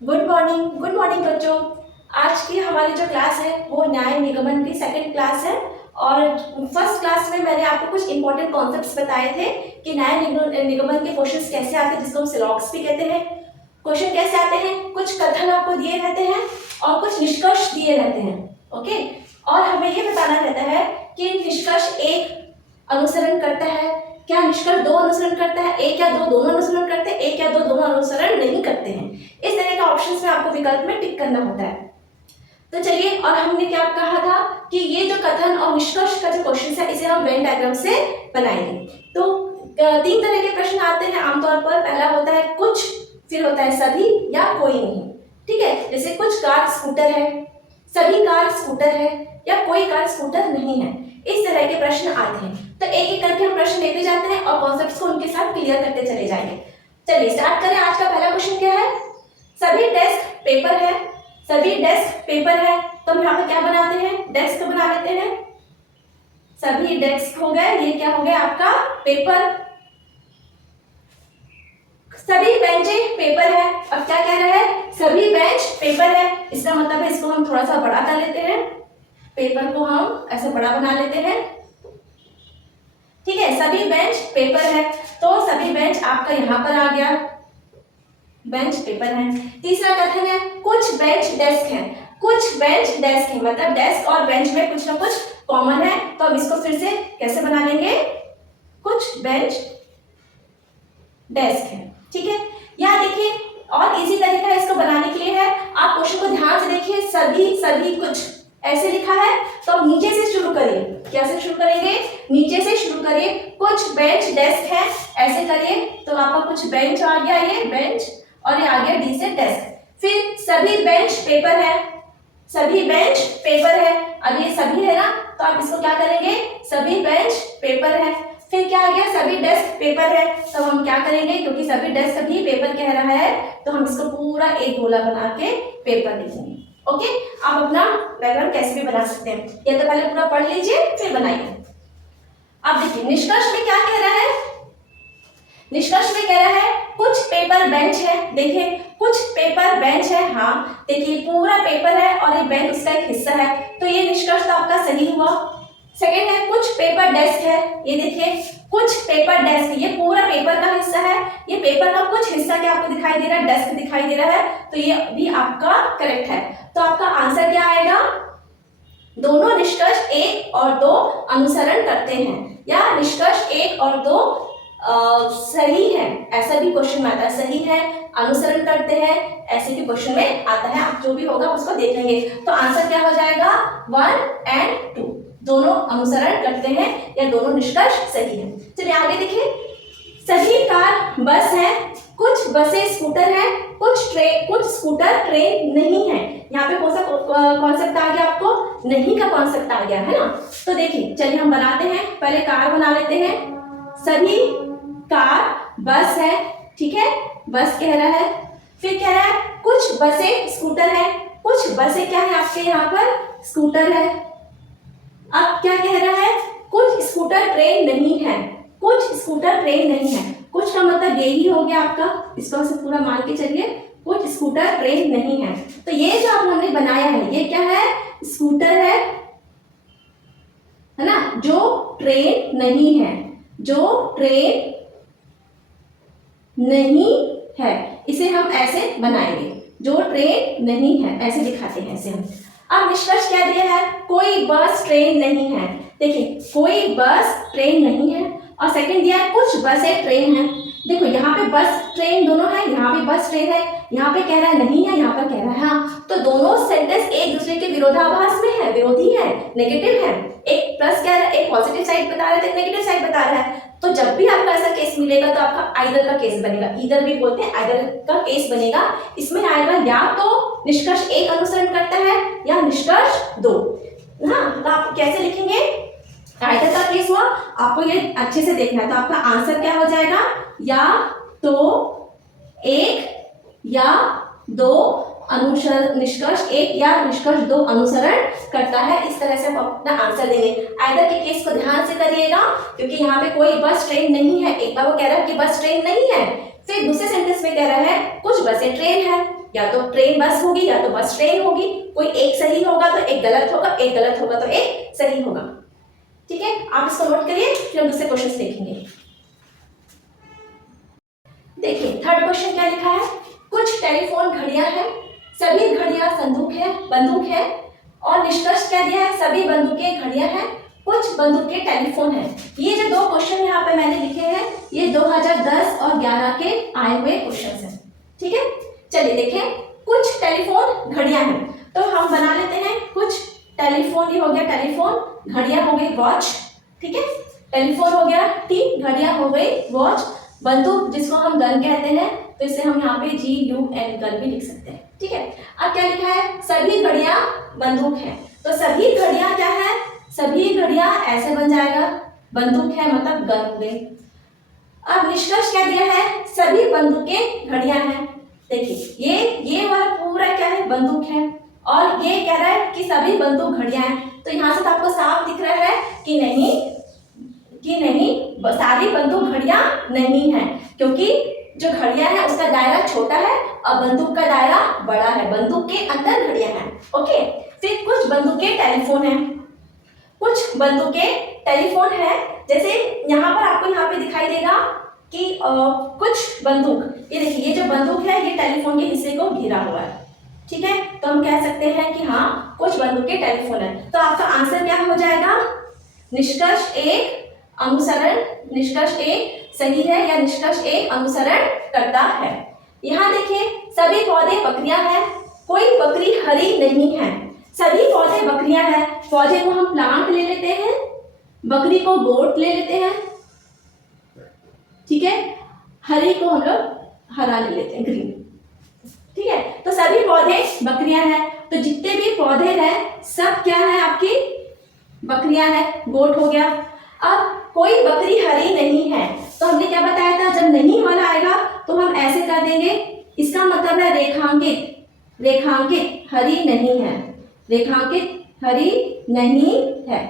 Good morning बच्चों। आज की हमारी जो क्लास है वो न्याय निगमन की सेकंड क्लास है। और फर्स्ट क्लास में मैंने आपको कुछ इंपॉर्टेंट कॉन्सेप्ट्स बताए थे कि न्याय निगमन के क्वेश्चंस कैसे आते हैं, जिसको हम सिलॉग्स भी कहते हैं। क्वेश्चन कैसे आते हैं, कुछ कथन आपको दिए रहते हैं और कुछ निष्कर्ष दिए रहते हैं। ओके, और हमें ये बताना रहता है कि निष्कर्ष एक अनुसरण करता है, क्या निष्कर्ष दो अनुसरण करता है, एक या दो दोनों अनुसरण करते हैं, एक या दो दोनों अनुसरण नहीं करते हैं। इस तरह का ऑप्शंस में आपको विकल्प में टिक करना होता है। तो चलिए, और हमने क्या कहा था कि ये जो कथन और निष्कर्ष का जो क्वेश्चन है इसे हम वेन डायग्राम से बनाएंगे। तो तीन तरह के प्रश्न आते हैं आमतौर पर। पहला होता है कुछ, फिर होता है सभी या कोई नहीं। ठीक है, जैसे कुछ कार स्कूटर है, सभी कार स्कूटर है या कोई कार स्कूटर नहीं है। इस तरह के प्रश्न आते हैं। तो एक एक करके हम प्रश्न लेते जाते हैं और कॉन्सेप्ट्स को उनके साथ क्लियर करते चले जाएंगे। चलिए स्टार्ट करें। आज का पहला क्वेश्चन क्या है, सभी डेस्क पेपर है, सभी डेस्क पेपर है। तो हम यहाँ पे क्या बनाते हैं, डेस्क बना लेते हैं। सभी डेस्क हो गए, ये क्या हो गया आपका पेपर। सभी बेंचे पेपर है। अब क्या कह रहा है, सभी बेंच पेपर है। इसका मतलब है इसको हम थोड़ा सा बड़ा कर लेते हैं, पेपर को हम ऐसे बड़ा बना लेते हैं। ठीक है, सभी बेंच पेपर है, तो सभी बेंच आपका यहाँ पर आ गया, बेंच पेपर है। तीसरा कथन है कुछ बेंच डेस्क है। कुछ बेंच डेस्क है मतलब डेस्क और बेंच में कुछ ना कुछ कॉमन है। तो अब इसको फिर से कैसे बना लेंगे, कुछ बेंच डेस्क है। ठीक है, यहाँ देखिए और इसी तरीका इसको बनाने के लिए है। आप क्वेश्चन को ध्यान से देखिए, सभी सभी कुछ ऐसे लिखा है, तो अब नीचे से शुरू करिए। कैसे शुरू करेंगे, नीचे से शुरू करिए। कुछ बेंच डेस्क है, ऐसे करिए तो आपका कुछ बेंच आ गया, ये बेंच, और ये आ गया डी से डेस्क। फिर सभी बेंच पेपर है, सभी बेंच पेपर है। अब ये सभी है ना, तो आप इसको क्या करेंगे, सभी बेंच पेपर है। फिर क्या आ गया, सभी डेस्क पेपर है। तो हम क्या करेंगे, क्योंकि सभी डेस्क भी पेपर कह रहा है, तो हम इसको पूरा एक गोला बना के पेपर लिखेंगे। ओके, आप अपना डायग्राम कैसे भी बना सकते हैं, या तो पहले पूरा पढ़ लीजिए फिर बनाइए। अब देखिए निष्कर्ष में क्या कह रहा है, निष्कर्ष में कह रहा है कुछ पेपर बेंच है। देखिए कुछ पेपर बेंच है, हाँ देखिए पूरा पेपर है और ये बेंच उसका एक हिस्सा है, तो ये निष्कर्ष तो आपका सही हुआ। सेकेंड है कुछ पेपर डेस्क है, ये देखिए कुछ पेपर डेस्क, ये पूरा पेपर का हिस्सा है, ये पेपर का कुछ हिस्सा क्या आपको दिखाई दे रहा है, डेस्क दिखाई दे रहा है, तो ये भी आपका करेक्ट है। तो आपका आंसर क्या आएगा, दोनों निष्कर्ष एक और दो अनुसरण करते हैं, या निष्कर्ष एक और दो सही है, ऐसा भी क्वेश्चन में आता है। सही है, अनुसरण करते हैं, ऐसे भी क्वेश्चन में आता है। आप जो भी होगा उसको देख लेंगे। तो आंसर क्या हो जाएगा, 1 और 2 दोनों अनुसरण करते हैं या दोनों निष्कर्ष सही है। चलिए आगे देखिए, सभी कार बस है, कुछ बसें स्कूटर है, कुछ स्कूटर ट्रेन नहीं है। यहाँ पे कौन सा कॉन्सेप्ट आ गया आपको, नहीं का कॉन्सेप्ट आ गया है ना। तो देखिए चलिए हम बनाते हैं, पहले कार बना लेते हैं। सभी कार बस है, ठीक है, बस कह रहा है। फिर कह रहा है कुछ बसें स्कूटर है, कुछ बसें क्या है आपके यहाँ पर, स्कूटर है। अब क्या कह रहा है, कुछ स्कूटर ट्रेन नहीं है, कुछ स्कूटर ट्रेन नहीं है। कुछ का मतलब यही हो गया आपका, इसको से पूरा मान के चलिए, कुछ स्कूटर ट्रेन नहीं है। तो ये जो हमने बनाया है ये क्या है, स्कूटर है ना, जो ट्रेन नहीं है, जो ट्रेन नहीं है, इसे हम ऐसे बनाएंगे, जो ट्रेन नहीं है, ऐसे दिखाते हैं ऐसे हम। अब निष्कर्ष क्या दिया है, कोई बस ट्रेन नहीं है। देखिए कोई बस ट्रेन नहीं है, और सेकंड दिया है कुछ बसें ट्रेन है। देखो यहाँ पे बस ट्रेन दोनों है, यहाँ पे बस ट्रेन है, यहाँ पे कह रहा है नहीं है, यहाँ पर कह रहा है हाँ। तो दोनों सेंटेंस एक दूसरे के विरोधाभास में है, विरोधी है, नेगेटिव है। एक प्लस कह रहा है, एक पॉजिटिव साइड बता रहा है, एक नेगेटिव साइड बता रहा है। तो जब भी आपको ऐसा केस मिलेगा तो आपका आइदर का केस बनेगा, इधर भी बोलते हैं आइदर का केस बनेगा। इसमें आएगा या तो निष्कर्ष एक अनुसरण करता है या निष्कर्ष दो। हाँ, तो आप कैसे लिखेंगे, आइदर का केस हुआ, आपको ये अच्छे से देखना है। तो आपका आंसर क्या हो जाएगा, या तो एक या दो अनुसरण, निष्कर्ष एक या निष्कर्ष दो अनुसरण करता है। इस तरह से आप अपना आंसर देंगे। आइदर के केस को ध्यान से करिएगा, क्योंकि यहाँ पे कोई बस ट्रेन नहीं है। एक बार वो कह रहा है कि बस ट्रेन नहीं है, फिर दूसरे सेंटेंस में कह रहा है कुछ बसें ट्रेन है। या तो ट्रेन बस होगी या तो बस ट्रेन होगी, कोई एक सही होगा तो एक गलत होगा, एक गलत होगा तो एक सही होगा। ठीक है, आप इसको नोट करिए, फिर हम दूसरे क्वेश्चन देखेंगे। देखिए थर्ड क्वेश्चन क्या लिखा है, कुछ टेलीफोन घड़ियां हैं, सभी घड़ियां बंदूक है और निष्कर्ष क्या दिया है, सभी बंदूकें घड़ियां हैं, कुछ बंदूकें टेलीफोन है। ये जो दो क्वेश्चन यहाँ पे मैंने लिखे हैं ये 2010 और 11 के आए हुए क्वेश्चन हैं। ठीक है, चलिए देखें, कुछ टेलीफोन घड़ियां हैं, तो हम बना लेते हैं कुछ टेलीफोन, ये हो गया टेलीफोन, घड़ियां हो गई वॉच। ठीक है, टेलीफोन हो गया टी, घड़ियां हो गई वॉच, बंदूक जिसको हम गन कहते हैं तो इसे हम यहाँ पे GUN गन भी लिख सकते हैं। ठीक है, अब क्या लिखा है, सभी घड़ियां बंदूक है, तो सभी घड़ियां क्या है, सभी घड़ियां ऐसे बन जाएगा, बंदूक है मतलब गन हो गई। अब निष्कर्ष क्या दिया है, सभी बंदूकें घड़ियां हैं। देखिए ये वाला पूरा क्या है, बंदूक है, और ये कह रहा है कि सभी बंदूक घड़ियां हैं, तो यहाँ से तो आपको साफ दिख रहा है कि नहीं सारी बंदूक घड़ियां नहीं है, क्योंकि जो घड़ियां है उसका दायरा छोटा है और बंदूक का दायरा बड़ा है, बंदूक के अंदर घड़ियां हैं। ओके, फिर कुछ बंदूकें टेलीफोन है, कुछ बंदूकें टेलीफोन है, जैसे यहाँ पर आपको यहाँ पे दिखाई देगा कि कुछ बंदूक, ये देखिए ये जो बंदूक है ये टेलीफोन के हिस्से को घिरा हुआ है। ठीक है, तो हम कह सकते हैं कि हाँ कुछ बंदूकें टेलीफोन है, तो आपका आंसर क्या हो जाएगा, निष्कर्ष एक अनुसरण, निष्कर्ष एक सही है या निष्कर्ष एक अनुसरण करता है। यहाँ देखिए सभी पौधे बकरियां हैं, कोई बकरी हरी नहीं है, सभी पौधे बकरियां हैं, पौधे को हम प्लांट ले लेते हैं, बकरी को गोट ले लेते हैं। ठीक है, हरी को हम लोग हरा ले लेते हैं, ग्रीन। ठीक है, तो सभी पौधे बकरियां हैं, तो जितने भी पौधे हैं सब क्या है, आपकी बकरियां हैं, गोट हो गया। अब कोई बकरी हरी नहीं है, तो हमने क्या बताया था, जब नहीं वाला आएगा तो हम ऐसे कर देंगे, इसका मतलब है रेखांकित, रेखांकित हरी नहीं है, रेखांकित हरी नहीं है।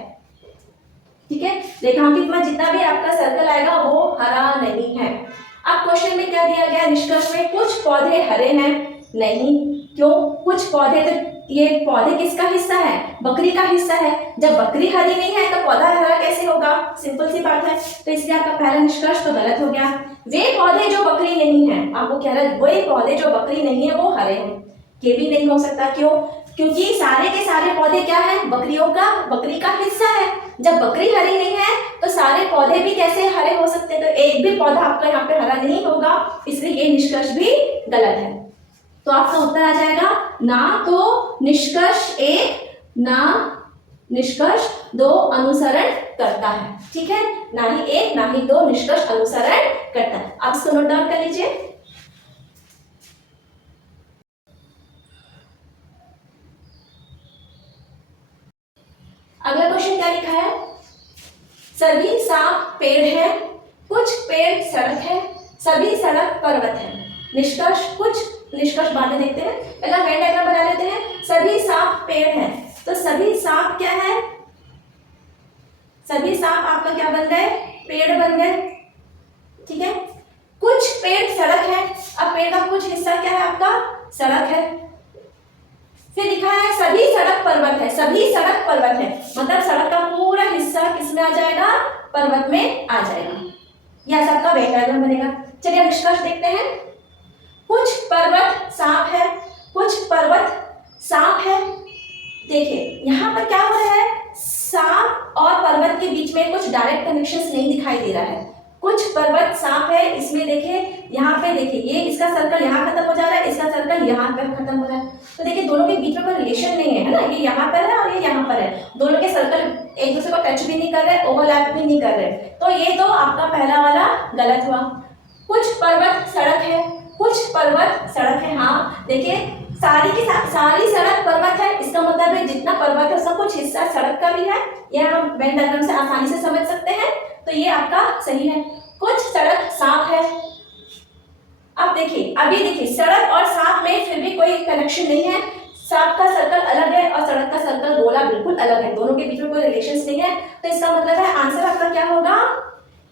ठीक है, रेखांकित में जितना भी आपका सर्कल आएगा वो हरा नहीं है। अब क्वेश्चन में क्या दिया गया, निष्कर्ष में कुछ पौधे हरे हैं, नहीं, क्यों, कुछ पौधे, तो ये पौधे किसका हिस्सा है, बकरी का हिस्सा है, जब बकरी हरी नहीं है तो पौधा हरा कैसे होगा, सिंपल सी बात है, तो इसलिए आपका पहला निष्कर्ष तो गलत हो गया। वे पौधे जो बकरी नहीं है, आपको कह रहा है वे पौधे जो बकरी नहीं है वो हरे हैं, ये भी नहीं हो सकता, क्यों, क्योंकि सारे के सारे पौधे क्या है, बकरी का हिस्सा है, जब बकरी हरी नहीं है तो सारे पौधे भी कैसे हरे हो सकते हैं, तो एक भी पौधा आपका यहाँ पे हरा नहीं होगा, इसलिए ये निष्कर्ष भी गलत है। तो आपका उत्तर आ जाएगा ना तो निष्कर्ष एक, ना निष्कर्ष दो अनुसरण करता है। ठीक है, ना ही एक ना ही दो निष्कर्ष अनुसरण करता है। आप इसको नोट डाउन कर लीजिए। अगला क्वेश्चन क्या लिखा है, सभी सांप पेड़ है, कुछ पेड़ सड़क है, सभी सड़क पर्वत है। निष्कर्ष, कुछ निष्कर्ष बाद में देखते हैं, पहला वेन डायग्राम बना लेते हैं। सभी सांप पेड़ है, तो सभी सांप क्या है, सभी सांप आपका क्या बन गए, पेड़ बन गए। ठीक है, कुछ पेड़ सड़क है, अब पेड़ का कुछ हिस्सा क्या है आपका, सड़क है। फिर लिखा है सभी सड़क पर्वत है, सभी सड़क पर्वत है, मतलब सड़क का पूरा हिस्सा किसमें आ जाएगा, पर्वत में आ जाएगा। यह सबका वेन डायग्राम बनेगा। चलिए निष्कर्ष देखते हैं। कुछ पर्वत सांप है, कुछ पर्वत सांप है। देखिए यहाँ पर क्या हो रहा है, सांप और पर्वत के बीच में कुछ डायरेक्ट कनेक्शंस नहीं दिखाई दे रहा है। कुछ पर्वत सांप है, इसमें देखिए यहाँ पे देखिए ये इसका सर्कल यहाँ खत्म हो जा रहा है, इसका सर्कल यहाँ पे खत्म हो रहा है, तो देखिए दोनों के बीच में कोई रिलेशन नहीं है ना, ये यहाँ पर है और ये यहाँ पर है, दोनों के सर्कल एक दूसरे को टच भी नहीं कर रहे, ओवरलैप भी नहीं कर रहे, तो ये तो आपका पहला वाला गलत हुआ। कुछ पर्वत सड़क है, कुछ पर्वत सड़क है, हाँ देखिए सारी सड़क पर्वत है, इसका मतलब है जितना पर्वत है उसका कुछ हिस्सा सड़क का भी है, यह हम वेन डायग्राम से आसानी से समझ सकते हैं, तो ये आपका सही है। कुछ सड़क सांप है, अब देखिए अभी देखिए सड़क और सांप में फिर भी कोई कनेक्शन नहीं है, सांप का सर्कल अलग है और सड़क का सर्कल गोला बिल्कुल अलग है, दोनों के बीच में कोई रिलेशन नहीं है, तो इसका मतलब है आंसर आपका क्या होगा,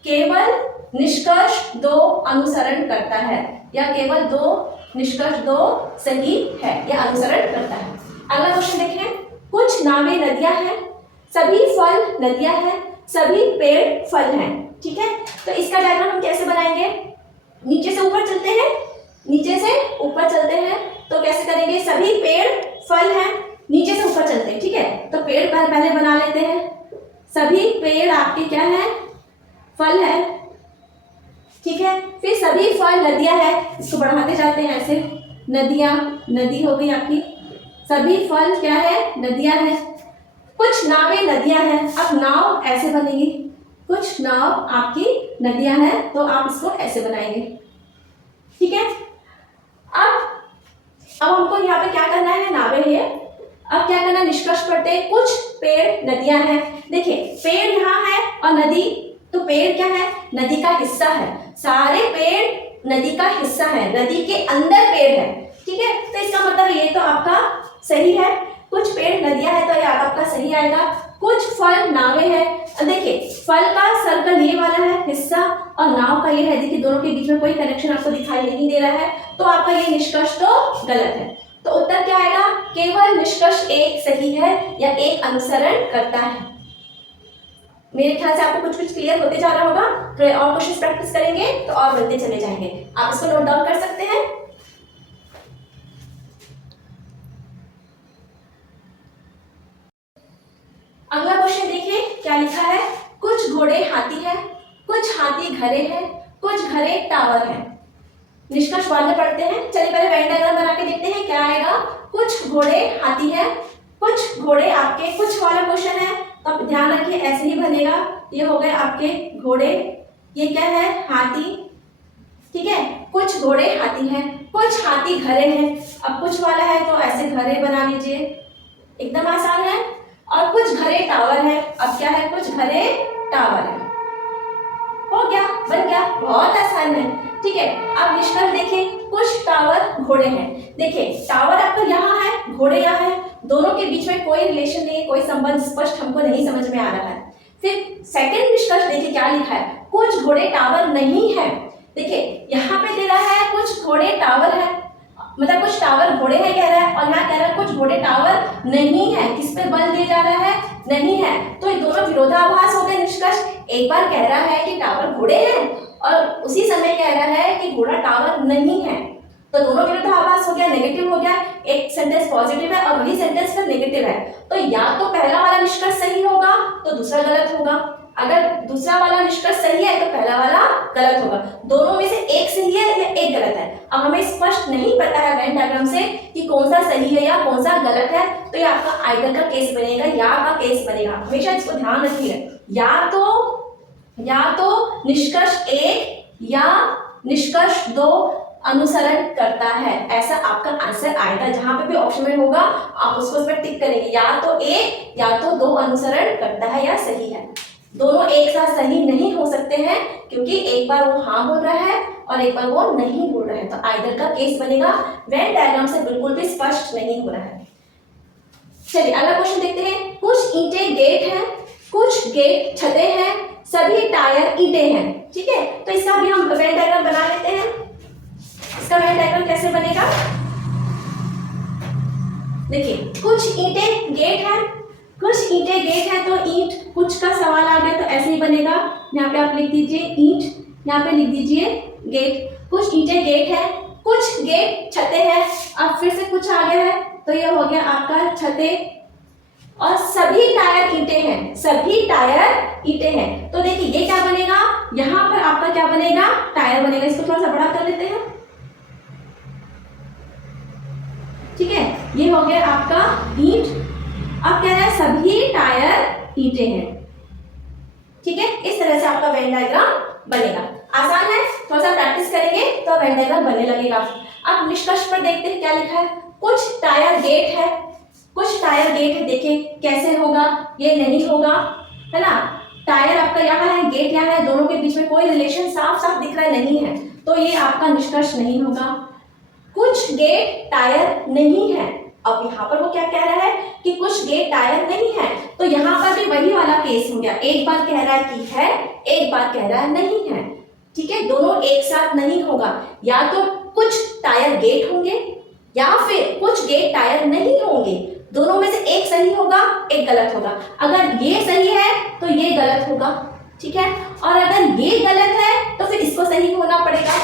केवल निष्कर्ष दो अनुसरण करता है, या केवल दो निष्कर्ष 2 सही है, यह अनुसरण करता है। अगला क्वेश्चन देखें, कुछ नावें नदियां हैं, सभी फल नदियां हैं, सभी पेड़ फल हैं। ठीक है, तो इसका डायग्राम हम कैसे बनाएंगे? नीचे से ऊपर चलते हैं, नीचे से ऊपर चलते हैं तो कैसे करेंगे? सभी पेड़ फल हैं, नीचे से ऊपर चलते हैं। ठीक है, तो पेड़ पहले बना लेते हैं। सभी पेड़ आपके क्या है? फल है। ठीक है, फिर सभी फल नदियां हैं, इसको बढ़ाते जाते हैं ऐसे, नदियां, नदी हो गई आपकी, सभी फल क्या है? नदियां हैं। कुछ नावें नदियां हैं, अब नाव ऐसे बनेगी, कुछ नाव आपकी नदियां हैं तो आप इसको ऐसे बनाएंगे। ठीक है, अब हमको यहाँ पे क्या करना है? नावें है, अब क्या करना? निष्कर्ष पढ़ते हैं। कुछ पेड़ नदियां हैं, देखिए पेड़ यहाँ है और नदी, तो पेड़ क्या है? नदी का हिस्सा है, सारे पेड़ नदी का हिस्सा है, नदी के अंदर पेड़ है। ठीक है, तो इसका मतलब ये तो आपका सही है, कुछ पेड़ नदियां है तो ये आपका सही आएगा। कुछ फल नावें हैं, देखिए फल का सर्कल ये वाला है हिस्सा और नाव का ये है, देखिए दोनों के बीच में कोई कनेक्शन आपको दिखाई नहीं दे रहा है, तो आपका ये निष्कर्ष तो गलत है। तो उत्तर क्या आएगा? केवल निष्कर्ष 1 सही है या 1 अनुसरण करता है। मेरे ख्याल से आपको कुछ कुछ क्लियर होते जा रहा होगा, तो और क्वेश्चन प्रैक्टिस करेंगे तो और बनते चले जाएंगे। आप इसको नोट डाउन कर सकते हैं। अगला क्वेश्चन देखिए क्या लिखा है, कुछ घोड़े हाथी है, कुछ हाथी घरे हैं, कुछ घरे टावर हैं। निष्कर्ष बाद में पढ़ते हैं, चलिए पहले वेन डायग्राम बना के देखते हैं क्या आएगा। कुछ घोड़े हाथी है, कुछ घोड़े आपके, कुछ वाला क्वेश्चन है तो आप ध्यान रखिए ऐसे ही बनेगा। ये हो गए आपके घोड़े, ये क्या है? हाथी। ठीक है, कुछ घोड़े हाथी हैं, कुछ हाथी घरे हैं, अब कुछ वाला है तो ऐसे घरे बना लीजिए, एकदम आसान है। और कुछ घरे टावर है, अब क्या है? कुछ घरे टावर है, हो गया, बन गया, बहुत आसान है। ठीक है, अब निष्कर्ष देखिए, कुछ टावर घोड़े हैं, देखिए टावर आपका यहाँ है, घोड़े यहाँ है, दोनों के बीच में कोई रिलेशन नहीं है, कोई संबंध स्पष्ट हमको नहीं समझ में आ रहा है। फिर सेकंड निष्कर्ष देखिए क्या लिखा है, कुछ घोड़े टावर नहीं है। देखिए यहाँ पे दे रहा है कुछ घोड़े टावर है, मतलब कुछ टावर घोड़े हैं कह रहा है, और यहाँ कह रहा है कुछ घोड़े टावर नहीं है। किस पे बल दिया जा रहा है? नहीं है, तो ये दोनों विरोधाभास हो गए निष्कर्ष। एक बार कह रहा है कि टावर घोड़े हैं और उसी समय कह रहा है कि घोड़ा टावर नहीं है, तो दोनों विरोधाभास हो गया, नेगेटिव हो गया। एक सेंटेंस पॉजिटिव है और वही सेंटेंस फिर नेगेटिव है, तो या तो पहला वाला निष्कर्ष सही होगा तो दूसरा गलत होगा, अगर दूसरा वाला निष्कर्ष सही है तो पहला वाला गलत होगा। दोनों में से एक सही है या एक गलत है। अब हमें स्पष्ट नहीं पता है वेन डायग्राम से कि कौन सा सही है या कौन सा गलत है, तो ये आपका आइदर का केस बनेगा, या का केस बनेगा। हमेशा इसको ध्यान रखिए, या तो निष्कर्ष 1 या निष्कर्ष 2 अनुसरण करता है, ऐसा आपका आंसर आएगा। जहां पे भी ऑप्शन में होगा आप उसको उस पर टिक करेंगे, या तो 1 या तो 2 अनुसरण करता है या सही है। दोनों एक साथ सही नहीं हो सकते हैं, क्योंकि एक बार वो हाँ बोल रहा है और एक बार वो नहीं बोल रहा है, तो आइदर का केस बनेगा। वेन डायग्राम से बिल्कुल भी स्पष्ट नहीं हो रहा है। चलिए अगला क्वेश्चन देखते हैं, कुछ ईंटें गेट हैं, कुछ गेट छतें हैं, सभी टायर ईंटें हैं। ठीक है, तो इसका भी हम वेन डायग्राम बना लेते हैं। इसका वेन डायग्राम कैसे बनेगा? देखिए कुछ ईंटें गेट हैं, कुछ ईंटें गेट है, तो ईंट कुछ का सवाल आ गया तो ऐसे ही बनेगा। यहाँ पे आप लिख दीजिए ईंट, यहाँ पे लिख दीजिए गेट। कुछ ईंटें गेट है, कुछ गेट छतें हैं, अब फिर से कुछ आ गया है तो ये हो गया आपका छतें, और सभी टायर ईंटें हैं, सभी टायर ईंटें हैं। तो देखिए ये क्या बनेगा, यहाँ पर आपका क्या बनेगा? टायर बनेगा। इसको थोड़ा सा बड़ा कर लेते हैं। ठीक है, ये हो गया आपका ईंट। अब कह रहा है सभी टायर ईंटें हैं। ठीक है, इस तरह से आपका वेन डायग्राम बनेगा। आसान है, थोड़ा सा प्रैक्टिस करेंगे तो वेन डायग्राम बनने लगेगा। अब निष्कर्ष पर देखते हैं क्या लिखा है, कुछ टायर गेट है, कुछ टायर गेट है। देखिए कैसे होगा, ये नहीं होगा, है ना। टायर आपका यहाँ है, गेट यहाँ है, दोनों के बीच में कोई रिलेशन साफ साफ दिख रहा नहीं है, तो ये आपका निष्कर्ष नहीं होगा। कुछ गेट टायर नहीं है, अब यहाँ पर वो क्या कह रहा है कि कुछ गेट टायर नहीं है, तो यहाँ पर भी वही वाला केस हो गया। एक बार कह रहा है कि है, एक बार कह रहा है नहीं है। ठीक है, दोनों एक साथ नहीं होगा, या तो कुछ टायर गेट होंगे या फिर कुछ गेट टायर नहीं होंगे। दोनों में से एक सही होगा, एक गलत होगा। अगर ये सही है तो ये गलत होगा, ठीक है। और अगर ये गलत है तो फिर इसको सही होना पड़ेगा।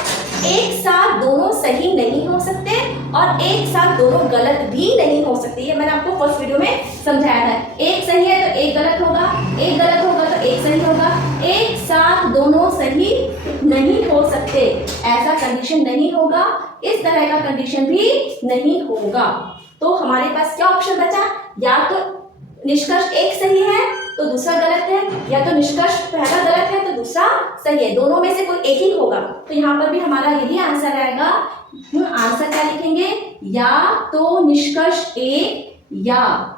एक साथ दोनों सही नहीं हो सकते और एक साथ दोनों गलत भी नहीं हो सकते। ये मैंने आपको फर्स्ट वीडियो में समझाया था। एक सही है तो एक गलत होगा, एक गलत होगा तो एक सही होगा। एक साथ दोनों सही नहीं हो सकते, ऐसा कंडीशन नहीं होगा। इस तरह का कंडीशन भी नहीं होगा। तो हमारे पास क्या ऑप्शन बचा? या तो निष्कर्ष एक सही है तो दूसरा गलत है, या तो निष्कर्ष पहला गलत है तो दूसरा सही है। दोनों में से कोई एक ही होगा। तो यहाँ पर भी हमारा यही आंसर आएगा। आंसर क्या लिखेंगे? या तो निष्कर्ष एक या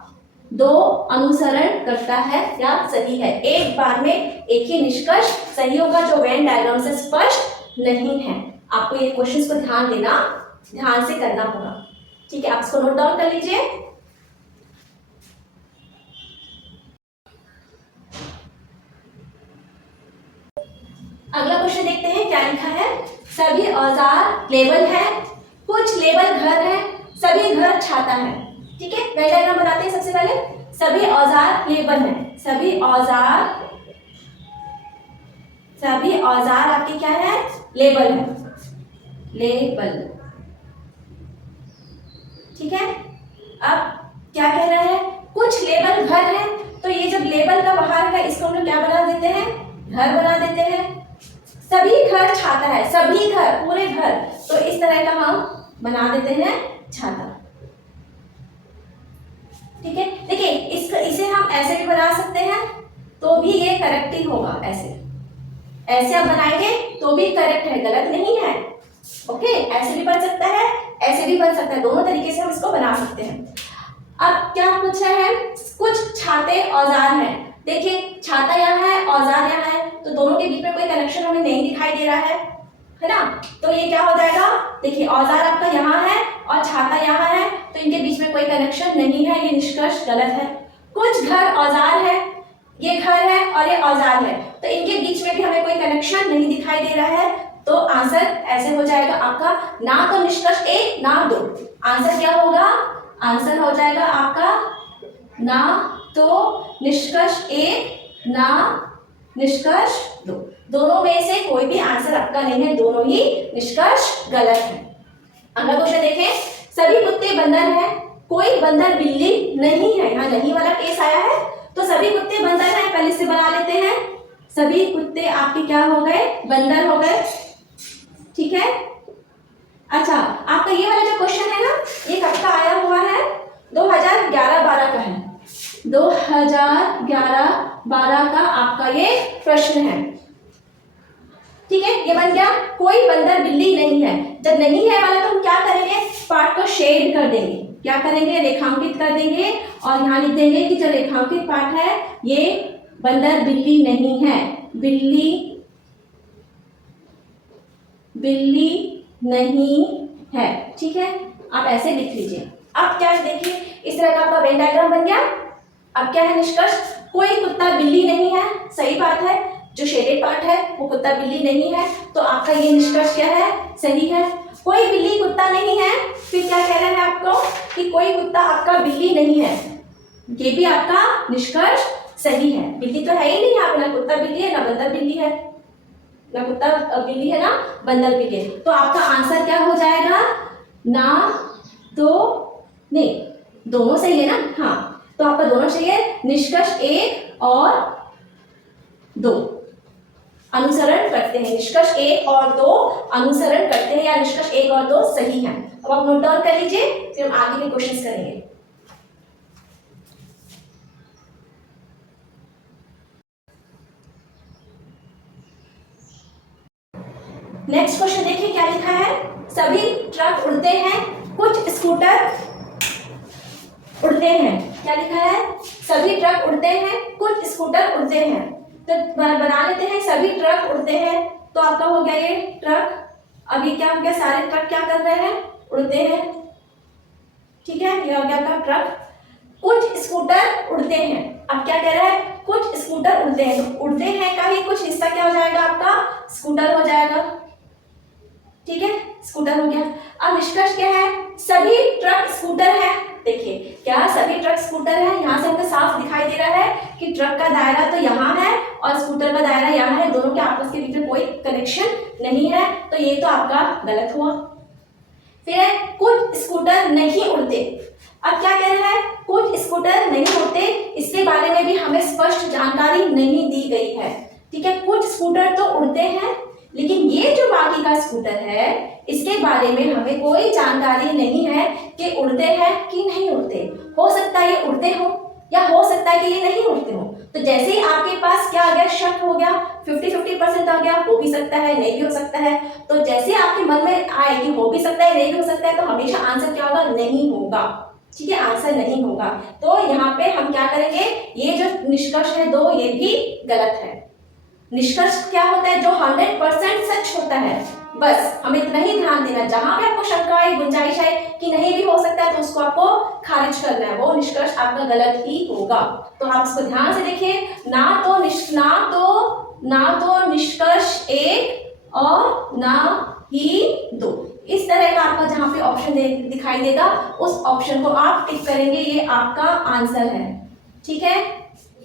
दो अनुसरण करता है या सही है। एक बार में एक ही निष्कर्ष सही होगा जो वेन डायग्राम से स्पष्ट नहीं है। आपको ये क्वेश्चंस को ध्यान से करना होगा, ठीक है। आप इसको नोट डाउन कर लीजिए। अगला क्वेश्चन देखते हैं क्या लिखा है। सभी औजार लेबल है, कुछ लेबल घर है, सभी घर छाता है, ठीक है। वेन डायग्राम बनाते हैं। सबसे पहले सभी औजार लेबल है। सभी औजार आपके क्या है? लेबल है, लेबल, ठीक है। अब क्या कह रहा है? कुछ लेबल घर है, तो ये जब लेबल का बाहर का इसको हम लोग क्या बना देते हैं? घर बना देते हैं। सभी घर छाता है, सभी घर, पूरे घर, तो इस तरह का हम बना देते हैं छाता, ठीक है। देखिए इसे हम ऐसे भी बना सकते हैं तो भी ये करेक्ट ही होगा। ऐसे आप बनाएंगे तो भी करेक्ट है, गलत नहीं है, ओके। ऐसे भी बन सकता है, ऐसे भी बन सकता है, दोनों तरीके से हम इसको बना सकते हैं। अब क्या पूछा है? कुछ छाते औजार हैं। देखिए छाता यहाँ है, औजार यहाँ है, तो दोनों के बीच में कोई कनेक्शन हमें नहीं दिखाई दे रहा है ना। तो ये क्या हो जाएगा? देखिए औजार आपका यहाँ है और छाता यहाँ है, तो इनके बीच में कोई कनेक्शन नहीं है, ये निष्कर्ष गलत है। कुछ घर औजार है, ये घर है और ये औजार है, तो इनके बीच में भी हमें कोई कनेक्शन नहीं दिखाई दे रहा है, तो आंसर ऐसे हो जाएगा आपका ना तो निष्कर्ष एक ना दो। आंसर क्या होगा? आंसर हो जाएगा आपका ना तो निष्कर्ष एक ना निष्कर्ष दो। दोनों में से कोई भी आंसर आपका नहीं है, दोनों ही निष्कर्ष गलत है। अगला क्वेश्चन देखें। सभी कुत्ते बंदर हैं, कोई बंदर बिल्ली नहीं है। यहाँ नहीं वाला केस आया है, तो सभी कुत्ते बंदर हैं, पहले से बना लेते हैं। सभी कुत्ते आपके क्या हो गए? बंदर हो गए, ठीक है। अच्छा, आपका ये वाला जो क्वेश्चन है ना, ये कब का आया हुआ है? 2011-12 का है। 2011-12 का आपका ये प्रश्न है, ठीक है। ये बन गया कोई बंदर बिल्ली नहीं है। जब नहीं है वाला तो हम क्या करेंगे? पार्ट को शेड कर देंगे। क्या करेंगे? रेखांकित कर देंगे और यहाँ लिख देंगे कि जो रेखांकित पार्ट है ये बंदर बिल्ली नहीं है, बिल्ली नहीं है, ठीक है। आप ऐसे लिख लीजिए। अब क्या देखिए, इस तरह का आपका वेन डायग्राम बन गया। अब क्या है निष्कर्ष? कोई कुत्ता बिल्ली नहीं है, सही बात है। जो शेडेड पार्ट है वो कुत्ता बिल्ली नहीं है, तो आपका ये निष्कर्ष क्या है? सही है। कोई बिल्ली कुत्ता नहीं है, फिर क्या कह रहा है आपको कि कोई कुत्ता आपका बिल्ली नहीं है, ये भी आपका निष्कर्ष सही है। बिल्ली तो है ही नहीं, आप ना कुत्ता बिल्ली है ना बंदर बिल्ली है, ना कुत्ता बिल्ली है ना बंदर बिल्ली है, तो आपका आंसर क्या हो जाएगा? ना तो नहीं, दोनों सही है ना? हाँ, तो आपका दोनों सही है। निष्कर्ष एक और दो अनुसरण करते हैं, निष्कर्ष एक और दो अनुसरण करते हैं, या निष्कर्ष एक और दो सही है। अब आप नोट डाउन कर लीजिए, फिर हम आगे के क्वेश्चंस करेंगे। नेक्स्ट क्वेश्चन देखिए क्या लिखा है। सभी ट्रक उड़ते हैं, कुछ स्कूटर उड़ते हैं। क्या लिखा है? सभी ट्रक उड़ते हैं, कुछ स्कूटर उड़ते हैं। तो बना लेते हैं सभी ट्रक उड़ते हैं, तो आपका हो गया ये ट्रक। अभी क्या हो गया? सारे ट्रक क्या कर रहे हैं? उड़ते हैं, ठीक है। ये हो गया आपका ट्रक। कुछ स्कूटर उड़ते हैं। अब क्या कह रहा है? कुछ स्कूटर उड़ते हैं, तो उड़ते हैं का ही कुछ हिस्सा क्या हो जाएगा? आपका स्कूटर हो जाएगा, ठीक है, स्कूटर हो गया। अब निष्कर्ष क्या है, सभी ट्रक स्कूटर है। देखिए क्या सभी ट्रक स्कूटर है, यहाँ से हमें साफ दिखाई दे रहा है कि ट्रक का दायरा तो यहाँ है और स्कूटर का दायरा यहाँ है, दोनों के आपस के बीच में कोई कनेक्शन नहीं है, तो ये तो आपका गलत हुआ। फिर है कुछ स्कूटर नहीं उड़ते। अब क्या कह रहा है, कुछ स्कूटर नहीं उड़ते, इसके बारे में भी हमें स्पष्ट जानकारी नहीं दी गई है। ठीक है, कुछ स्कूटर तो उड़ते हैं, लेकिन ये जो बाकी का स्कूटर है इसके बारे में हमें कोई जानकारी नहीं है कि उड़ते हैं कि नहीं उड़ते। हो सकता है ये उड़ते हो या हो सकता है कि ये नहीं उड़ते हो। तो जैसे ही आपके पास क्या आ गया, शक हो गया, 50-50% आ गया, हो भी सकता है नहीं भी हो सकता है। तो जैसे आपके मन में आए कि हो भी सकता है नहीं भी हो सकता है, तो हमेशा आंसर क्या होगा, नहीं होगा। ठीक है, आंसर नहीं होगा। तो यहाँ पे हम क्या करेंगे, ये जो निष्कर्ष है दो, ये भी गलत है। निष्कर्ष क्या होता है, जो 100% सच होता है, बस हमें इतना ही ध्यान देना। जहां पे आपको शंका है, गुंजाइश है कि नहीं भी हो सकता है, तो उसको आपको खारिज करना है, वो निष्कर्ष आपका गलत ही होगा। तो आप इसको ध्यान से देखिए, ना तो निष्कर्ष 1 और ना ही 2। इस तरह का आपका जहां पे ऑप्शन दिखाई देगा, उस ऑप्शन को आप टिक करेंगे, ये आपका आंसर है। ठीक है,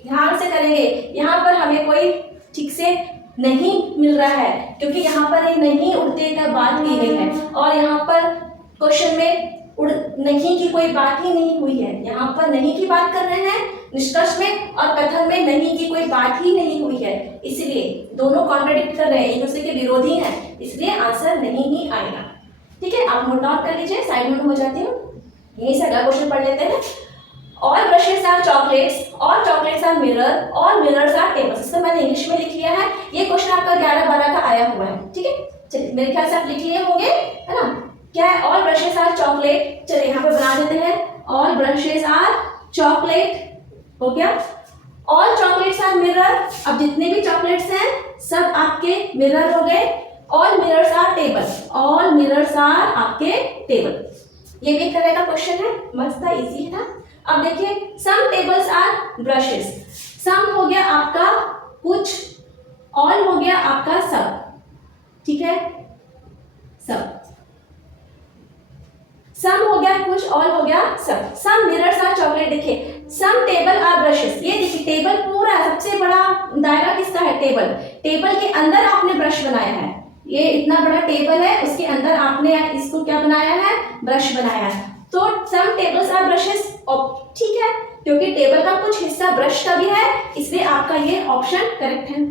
ध्यान से करेंगे। यहाँ पर हमें कोई ठीक से नहीं मिल रहा है, क्योंकि यहाँ पर एक नहीं उड़ते का बात की गई है और यहाँ पर क्वेश्चन में उड़ नहीं की कोई बात ही नहीं हुई है। यहाँ पर नहीं की बात कर रहे हैं निष्कर्ष में, और कथन में नहीं की कोई बात ही नहीं हुई है, इसलिए दोनों कॉन्ट्रडिक्ट कर रहे हैं, एक दूसरे के विरोधी हैं, इसलिए आंसर नहीं ही आएगा। ठीक है, आप नोट डाउन कर लीजिए, साइड में हो जाती हूँ। यही से अगला क्वेश्चन पढ़ लेते हैं। All brushes are chocolates, all chocolates are mirror, all mirrors are tables। इसको मैंने इंग्लिश में लिख लिया है। ये क्वेश्चन आपका 11-12 का आया हुआ है। ठीक है, चलिए मेरे ख्याल से आप लिख लिए होंगे, है ना। क्या है, all brushes are chocolate। चलिए यहाँ पे बना देते हैं, all brushes are chocolate, हो गया। all chocolates are mirror। अब जितने भी चॉकलेट्स हैं सब आपके मिरर हो गए। all mirrors are table, all mirrors are आपके टेबल। ये भी एक तरह का क्वेश्चन है, मस्त था, इजी था। अब देखिए, सम टेबल्स आर ब्रशेस। सम हो गया आपका कुछ, ऑल हो गया आपका सब। ठीक है, सब, सम हो गया कुछ, ऑल हो गया सब। सम मिरर्स आर चॉकलेट। देखिए, सम टेबल आर ब्रशेस। ये देखिए टेबल पूरा सबसे बड़ा दायरा किसका है, टेबल। टेबल के अंदर आपने ब्रश बनाया है, ये इतना बड़ा टेबल है, उसके अंदर आपने इसको क्या बनाया है, ब्रश बनाया है। तो सम टेबल्स आर ब्रशेस। ठीक है, क्योंकि टेबल का कुछ हिस्सा ब्रश का भी है, इसलिए आपका ये ऑप्शन करेक्ट है।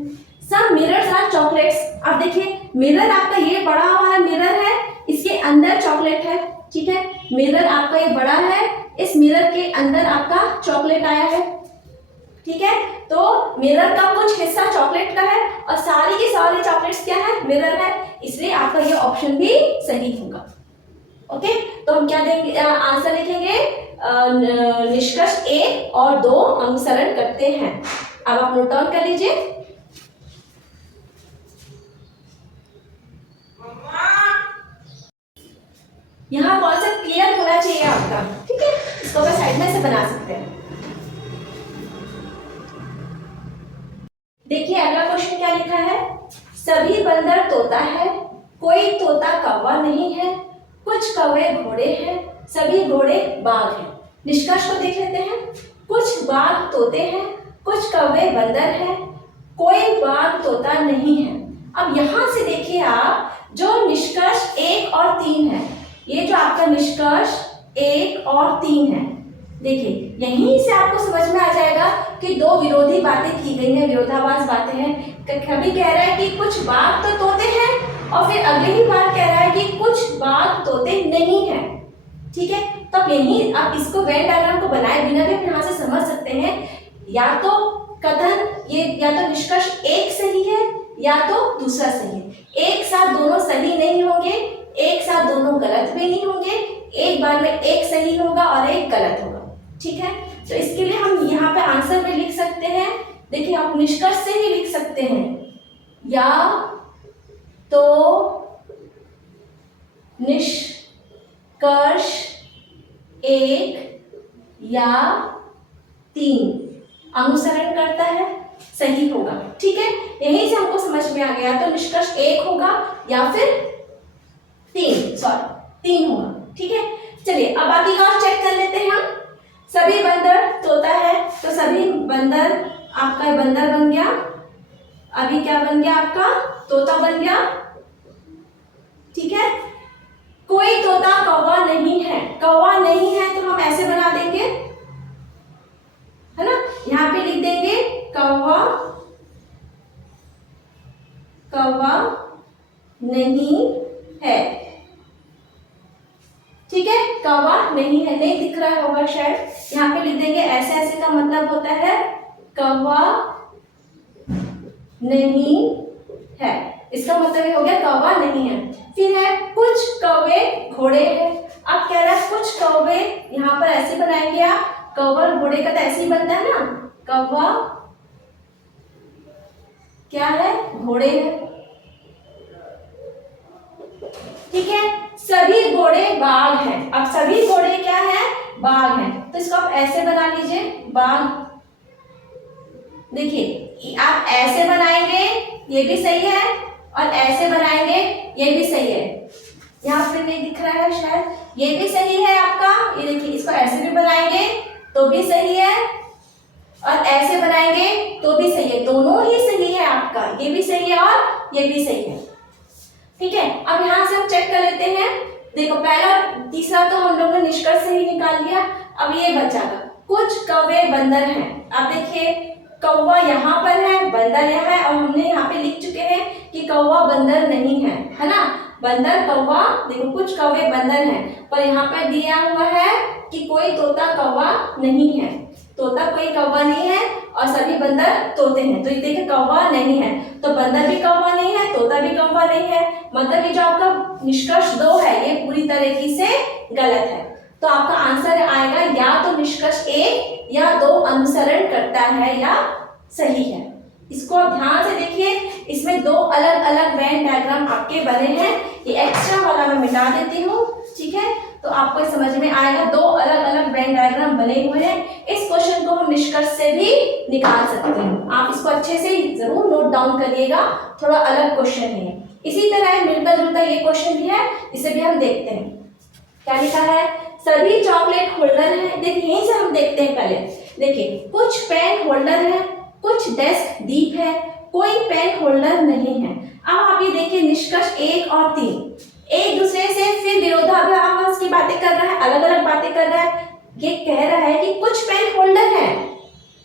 सम मिरर्स आर चॉकलेट्स। अब देखिए, मिरर आपका ये बड़ा वाला मिरर है, इसके अंदर चॉकलेट है। ठीक है, मिरर आपका ये बड़ा है, इस मिरर के अंदर आपका चॉकलेट आया है। ठीक है, तो मिरर का कुछ हिस्सा चॉकलेट का है और सारी की सारी चॉकलेट्स क्या है, मिरर है, इसलिए आपका ये ऑप्शन भी सही होगा। ओके, तो हम क्या देंगे, आंसर लिखेंगे निष्कर्ष 1 और 2 अनुसरण करते हैं। अब आप नोट डाउन कर लीजिए। यहाँ कॉन्सेप्ट क्लियर होना चाहिए आपका। ठीक है, इसको मैं साइड में से बना सकते हैं। देखिए अगला क्वेश्चन क्या लिखा है, सभी बंदर तोता है, कोई तोता कौवा नहीं है, कुछ कौवे घोड़े हैं, सभी घोड़े बाघ हैं। निष्कर्ष को देख लेते हैं। कुछ बाघ तोते हैं, कुछ कौवे बंदर हैं, कोई बाघ तोता नहीं है। अब यहां से देखिए आप, जो निष्कर्ष 1 और 3 है, ये जो आपका निष्कर्ष 1 और 3 है, देखिए यहीं से आपको समझ में आ जाएगा कि दो विरोधी बातें की गई हैं, विरोधाभास बातें हैं। कभी कह रहा है कि कुछ बाघ तो तोते हैं और फिर अगली ही बार कह रहा है कि कुछ बाघ तोते नहीं हैं। ठीक है, तब यही आप इसको वेन डायग्राम को बनाए बिना भी यहाँ से समझ सकते हैं, या तो कथन ये, या तो निष्कर्ष 1 सही है या तो दूसरा सही है। एक साथ दोनों सही नहीं होंगे, एक साथ दोनों गलत भी नहीं होंगे, एक बार में एक सही होगा और एक गलत होगा। ठीक है, तो इसके लिए हम यहाँ पे आंसर में लिख सकते हैं, देखिए आप निष्कर्ष से ही लिख सकते हैं, या तो निष्कर्ष 1 या 3 अनुसरण करता है, सही होगा। ठीक है, यहीं से हमको समझ में आ गया, तो निष्कर्ष 1 होगा या फिर तीन होगा। ठीक है, चलिए अब बाकी का और चेक कर लेते हैं हम। सभी बंदर तोता है, तो सभी बंदर, आपका बंदर बन गया। अभी क्या बन गया आपका? तोता बन गया। ठीक है, कोई तोता कौवा नहीं है। कौवा नहीं है तो हम ऐसे बना देंगे, है ना, यहाँ पे लिख देंगे कौवा, कौवा नहीं है। ठीक है, कौवा नहीं है, नहीं दिख रहा होगा शायद, यहाँ पे लिख देंगे ऐसे। ऐसे का मतलब होता है कौवा नहीं है, इसका मतलब ये हो गया कौवा नहीं है। फिर है कुछ कौवे घोड़े हैं। अब कह रहा है कुछ कौवे, यहाँ पर ऐसे बनाएंगे आप, कौवा और घोड़े का तो ऐसे ही बनता है ना, कौवा क्या है? घोड़े है। ठीक है, सभी घोड़े बाघ हैं। अब सभी घोड़े क्या है? बाघ हैं, तो इसको आप ऐसे बना लीजिए, बाघ। देखिए आप ऐसे बनाएंगे ये भी सही है, और ऐसे बनाएंगे ये भी सही है। यहाँ पे नहीं दिख रहा है शायद, ये भी सही है आपका। ये देखिए, इसको ऐसे भी बनाएंगे तो भी सही है, और ऐसे बनाएंगे तो भी सही है, दोनों ही सही है आपका। ये भी सही है और ये भी सही है। ठीक है, अब यहाँ से हम चेक कर लेते हैं। देखो पहला तीसरा तो हम लोग ने निष्कर्ष से ही निकाल लिया। अब ये बचागा, कुछ कौवे बंदर हैं। अब देखिए कौवा यहाँ पर है, बंदर यहाँ है, और हमने यहाँ पे लिख चुके हैं कि कौवा बंदर नहीं है ना। बंदर कौवा, देखो कुछ कौवे बंदर हैं, पर यहाँ पर दिया हुआ है कि कोई तोता कौवा नहीं है। तोता कोई कौवा नहीं है और सभी बंदर तोते हैं। तो ये देखिए कौवा नहीं है, तो बंदर भी कौवा नहीं है, तोता भी कौवा नहीं है। मतलब ये जो आपका निष्कर्ष 2 है ये पूरी तरीके से गलत है। तो आपका आंसर आएगा या तो निष्कर्ष 1 या 2 अनुसरण करता है या सही है। इसको आप ध्यान से देखिए, इसमें 2 अलग अलग वेन डायग्राम आपके बने हैं। ये एक्स्ट्रा वाला मैं मिटा देती हूँ। ठीक है, तो आपको समझ में आएगा 2 अलग अलग वेन डायग्राम बने हुए हैं। इस क्वेश्चन को हम निष्कर्ष से भी निकाल सकते हैं। आप इसको अच्छे से जरूर नोट डाउन करिएगा, थोड़ा अलग क्वेश्चन है। इसी तरह मिलता जुलता ये क्वेश्चन भी है, इसे भी हम देखते हैं। क्या लिखा है? सभी चॉकलेट होल्डर हैं। देखिए यहीं से हम देखते हैं पहले। देखिए कुछ पेन होल्डर है, कुछ डेस्क दीप है, कोई पेन होल्डर नहीं है। अब आप ये देखिए निष्कर्ष 1 और 3 एक दूसरे से फिर विरोधाभास की बातें कर रहा है, अलग अलग बातें कर रहा है। ये कह रहा है कि कुछ पेन होल्डर है,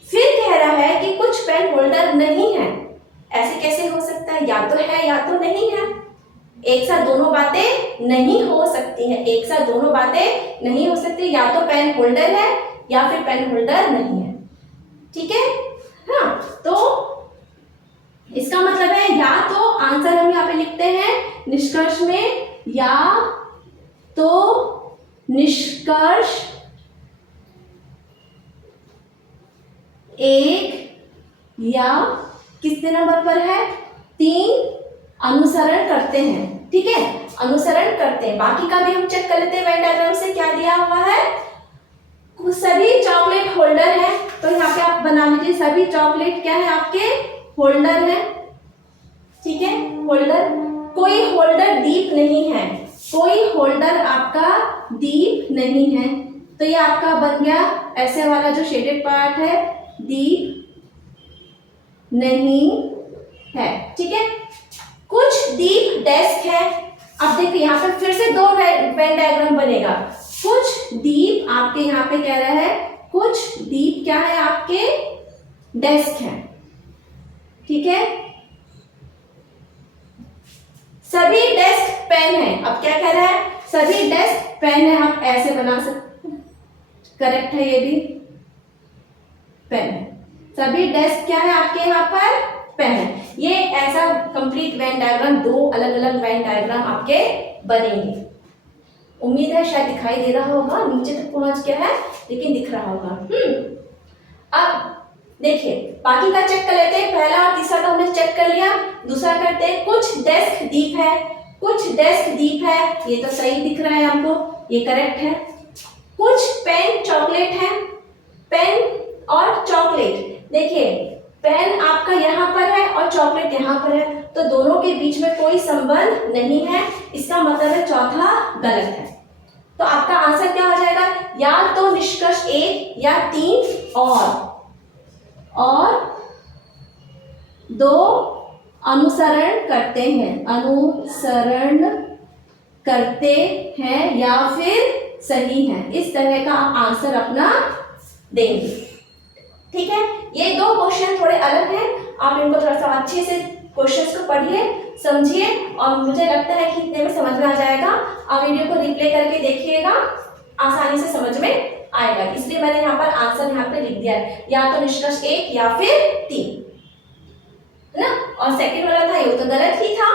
फिर कह रहा है कि कुछ पेन होल्डर नहीं है। ऐसे कैसे हो सकता है? या तो है या तो नहीं है। एक साथ दोनों बातें नहीं हो सकती हैं, एक साथ दोनों बातें नहीं हो सकती। या तो पेन होल्डर है या फिर पेन होल्डर नहीं है। ठीक है, हाँ, तो इसका मतलब है या तो आंसर हम यहाँ पे लिखते हैं निष्कर्ष में, या तो निष्कर्ष 1 या कितने नंबर पर है? 3 अनुसरण करते हैं। ठीक है, अनुसरण करते हैं। बाकी का भी हम चेक कर लेते हैं। वेन डायग्राम से क्या दिया हुआ है? सभी चॉकलेट होल्डर है, तो यहाँ पे आप बना लीजिए सभी चॉकलेट क्या है आपके? होल्डर है। ठीक है, होल्डर। कोई होल्डर दीप नहीं है, कोई होल्डर आपका दीप नहीं है, तो ये आपका बन गया ऐसे वाला जो शेडेड पार्ट है, दीप नहीं है। ठीक है, कुछ दीप डेस्क है। अब देखिए यहाँ पे फिर से 2 वेन डायग्राम बनेगा। कुछ दीप आपके यहाँ पे कह रहा है, कुछ दीप क्या है आपके? डेस्क है। ठीक है, सभी डेस्क पेन है। अब क्या कह रहा है? सभी डेस्क पेन है। आप ऐसे बना सकते हैं, करेक्ट है, ये भी पेन है। सभी डेस्क क्या है आपके यहाँ पर? पेन है। ये ऐसा कंप्लीट वेन डायग्राम 2 अलग अलग वेन डायग्राम आपके बनेंगे। उम्मीद है शायद दिखाई दे रहा होगा, नीचे तक पहुंच गया है लेकिन दिख रहा होगा। अब देखिए बाकी का चेक कर लेते हैं। पहला और तीसरा तो हमने चेक कर लिया, दूसरा करते हैं। कुछ डेस्क दीप है, कुछ डेस्क दीप है, ये तो सही दिख रहा है हमको, ये करेक्ट है। कुछ पेन चॉकलेट है, पेन और चॉकलेट। देखिए पेन आपका यहाँ पर है और चॉकलेट यहाँ पर है, तो दोनों के बीच में कोई संबंध नहीं है, इसका मतलब है चौथा गलत है। तो आपका आंसर क्या हो जाएगा, या तो निष्कर्ष 1 या 3 और 2 अनुसरण करते हैं या फिर सही है। इस तरह का आप आंसर अपना देंगे। ठीक है, ये 2 क्वेश्चन थोड़े अलग हैं, आप इनको थोड़ा सा अच्छे से क्वेश्चंस को पढ़िए, समझिए, और मुझे लगता है कि इतने में समझ में आ जाएगा। आप वीडियो को रिप्ले करके देखिएगा, आसानी से समझ में आएगा। इसलिए मैंने यहाँ पर आंसर यहाँ पे लिख दिया है, या तो निष्कर्ष 1 या फिर 3, है ना। और सेकंड वाला था ये तो गलत ही था,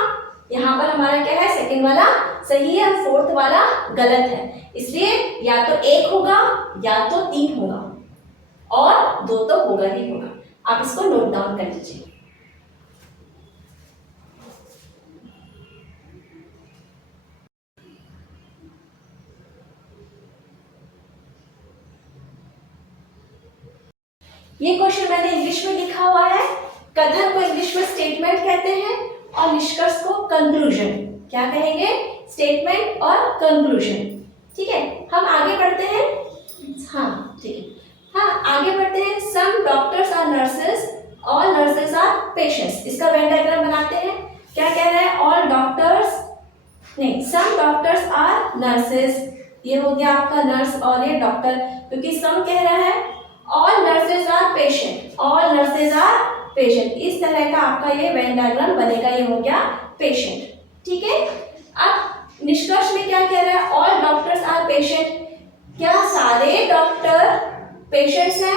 यहाँ पर हमारा क्या है, सेकंड वाला सही है और फोर्थ वाला गलत है। इसलिए या तो 1 होगा या तो 3 होगा, और 2 तो होगा ही होगा। आप इसको नोट डाउन कर लीजिए। ये क्वेश्चन मैंने इंग्लिश में लिखा हुआ है। कथन को इंग्लिश में स्टेटमेंट कहते हैं और निष्कर्ष को कंक्लूजन। क्या कहेंगे, स्टेटमेंट और कंक्लूजन। ठीक है, हम आगे बढ़ते हैं। हाँ ठीक है, हाँ आगे बढ़ते हैं। Some doctors are nurses, all nurses are patients. इसका वेन डायग्राम बनाते हैं। क्या कह रहा है, ऑल डॉक्टर्स नहीं, सम डॉक्टर्स आर नर्सेस, ये हो गया आपका नर्स और ये डॉक्टर, क्योंकि सम कह रहा है all nurses are patient, all nurses are patient. इस तरह का आपका ये वेन डायग्राम बनेगा, ये हो गया पेशेंट। ठीक है, अब निष्कर्ष में क्या कह रहा है, ऑल डॉक्टर्स आर पेशेंट। क्या सारे डॉक्टर पेशेंट्स हैं?